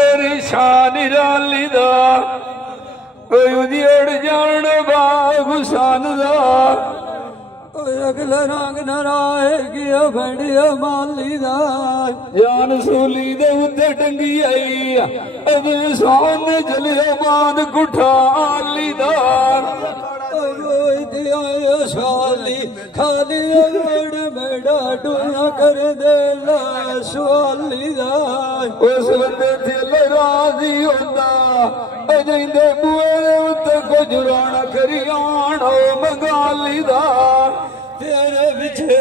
तेरी शान निराली दा कोई उदियड़ जान बागुसान दा अगला रंग नारायगी बड़िया माली दा जान सूली दे उत्ते टंगी आई अदे सोन जलिया मान कुठा आली दा साली खाली मेड़ा डूना कर दे ला सवाली दा उस बंदे दिल राजी होंदा अजेंदे बुए दे उत्ते कुछ राना करी आनो मंगाली दा तेरे पिछे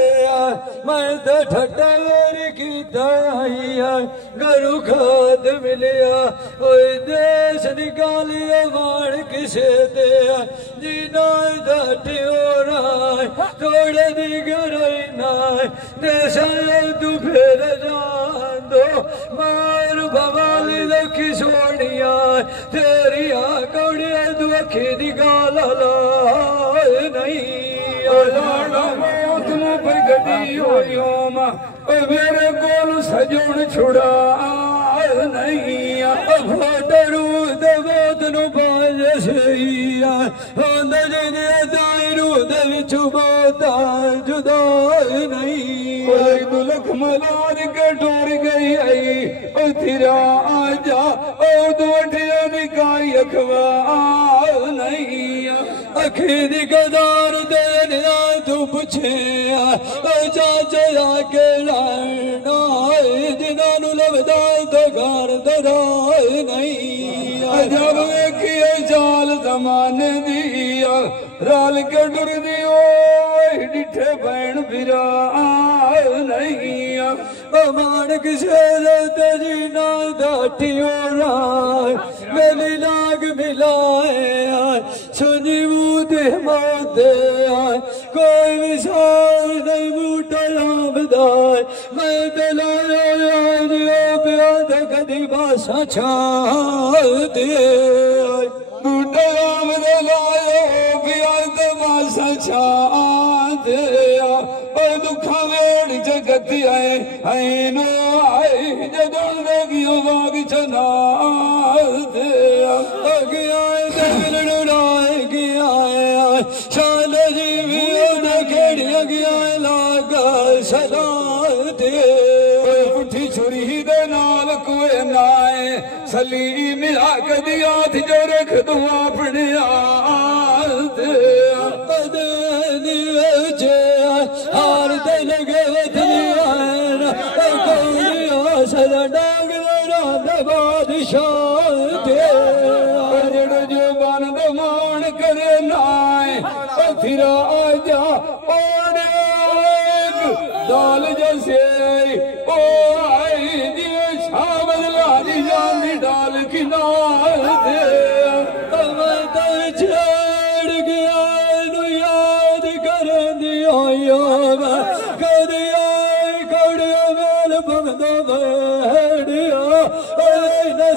मैं तो ठट्टा मेरी की दया गरु खाद मिलिया ओए देश निकालिया मार किसे दे जीना दाटी हो रहा थोड़े दी गरई ना देश तू फिर जान दो मार बवाली दखी सोनिया तेरी कौड़िया तू अखी दी गाल नहीं मेरे कोल सजन छुड़ा नहीं डरू देवत नु पाज सैया दायरू बहुता जुदा नहीं दुलख मलार के टूर गई आई थिरा आजा दोठिया निकाई अखवा नहीं अखी दी गदार देने तू पूछे चाचा के लाना जिन्होंने लभदा तो घर दराए नहीं जब देखिए चाल जमाने दिया राल के डुर दियो डिठे भैन बिरा नहीं मान किसे तेरी ना दाटियो राय मेरी लाग मिलाए सुनी बूते माते कोई विशाल नहीं बूटा लाभदाय मैं दिलाया प्याद कदी बासा छाते बूटा लाभ दिलाया प्याद बासा छाते दुखा वेड़ जगत आए नो आए जदों लगियो वाग चना गया गया शाल जीवी खेड़िया गया लागा सदा दे पुठी छुरी दे नाल कुए नाए सली मिला कदी हाथ जो रख दूं अपने हार दे लगे सदा डांग बादशाह जो बन मान करे नाए फिर आजा दाल जैसे ओ आई दिए शामल लाली जानी डाल किनार दे छेड़ गया याद कर दिया कर कौड़िया मेल भगदा बैठिया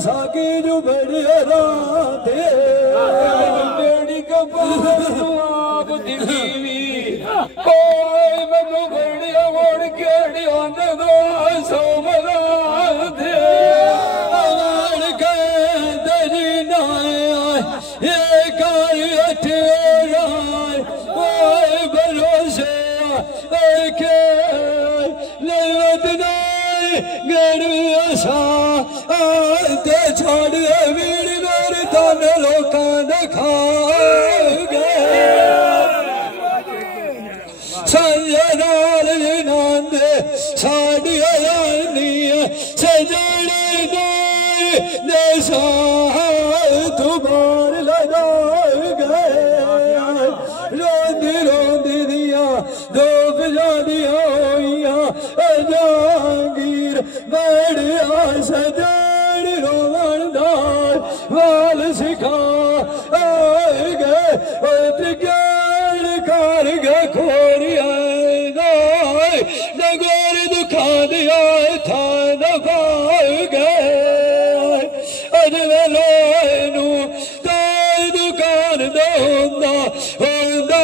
साकी जो बढ़िया राते बेड़ी कप दीवी कोई मनु बढ़िया मोड़ केड़ी होने दो सो मना दे दरी नाय ये कारी अठेरा भरोसे के लेवत नाय गड़ी आशा ते छोड़ वीर मेरे तन लोकां दे खा गए संजनाल नंदे साड़ी आनी सजने दे सा तू बार लगा गए रोंदी रोंदी दिया दो बजादिया होइया जागीर बड़िया सजन रोवन दार वाल सिखा गए त्रिज्ञान कर गए खोरिया नगोर दुखा दिया था दफा गए अजवे लोनू ताई दुकान दोंदा होंदा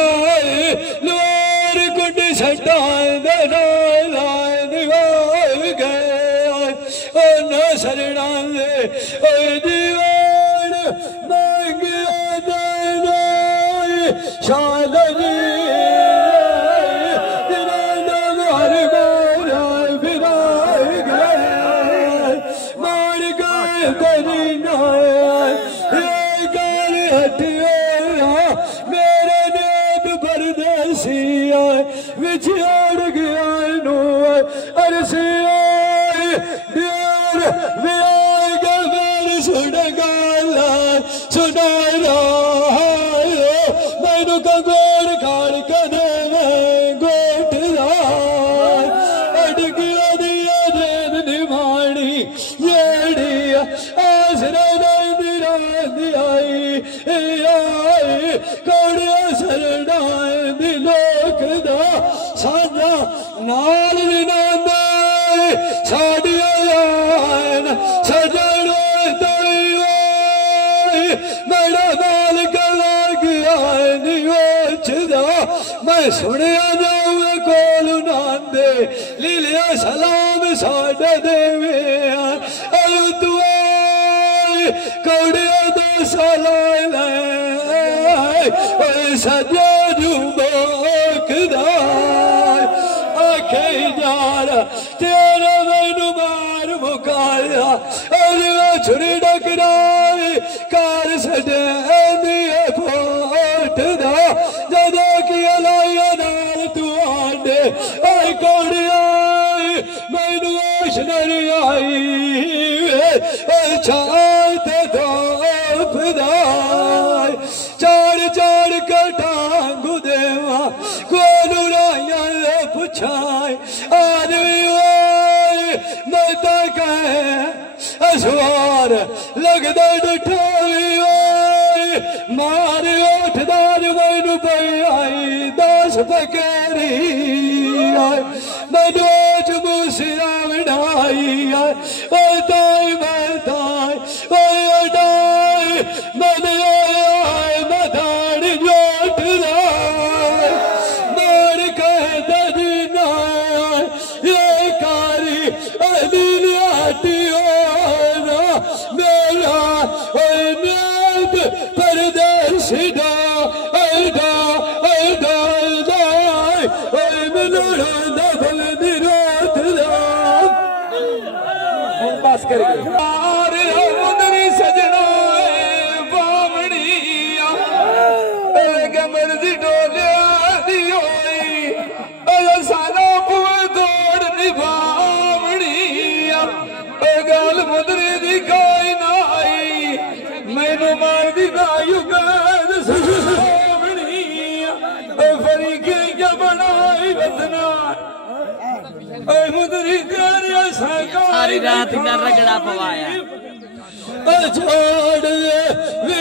लोर कुंड छटाए दे लाए निभाए गए न सरना दीवान मांगिया जाए शाद जी तेरा नाम हर गोरा विराय गए मार गए तेरी नाय ये गाल हटिया मेरे नेक परदेसी आए विछड़ गया नो अरसे आए दियार वे आएगा मेरे सुनगाला सुनारा मैनू कंगोर खाड़ कदे में गोट अट गया दिया देन निभानी जेड़िया आसरा दी रांदी आई कौड़िया सरडाए दी लोक दा साजा नाल विनांदे साडिया लान सजड़ो तई मेरा बाल गला गया नियोचदा मैं सुनिया जाऊँ कोल नांदे लीलिया सलाम साडे देवे अरु तू कौड़िया दो सलाए सजा जुबोकदा आखे यार तेरा मैनू मार मुकाया और छुरी डकराए कार सजे दिए फोट दा जदों की लाया नाल तू आंडे आई कौड़िया मैनू होश नहीं आई छाए ते धोपदा चार चार कटांगू देवा कोनू राया पुछाए आदमी मैं तो कहे असवार लगदा डठावी मार उठदार मैनू पई आई दस पकेरी मैनू मूसिया विढ़ाई ताई मैं ताई अडाई मैंने मदानी जोटदा मार कह दीना ये कारी मेरा नींद परदेसी दा ऐदा ऐदा मैनू रोंदा बलदी रात दा बस कर गए सजना बावड़िया कमर दी डोलिया दी होई सारा पुए तोड़ निभावड़िया गाल मुदरी दी कोई ना आई मैनू मार दी गायु गैद सावड़िया फरी क्या बनाई बदना मुदरी तेरे सारी रात का रगड़ा पवाया छोड़ दे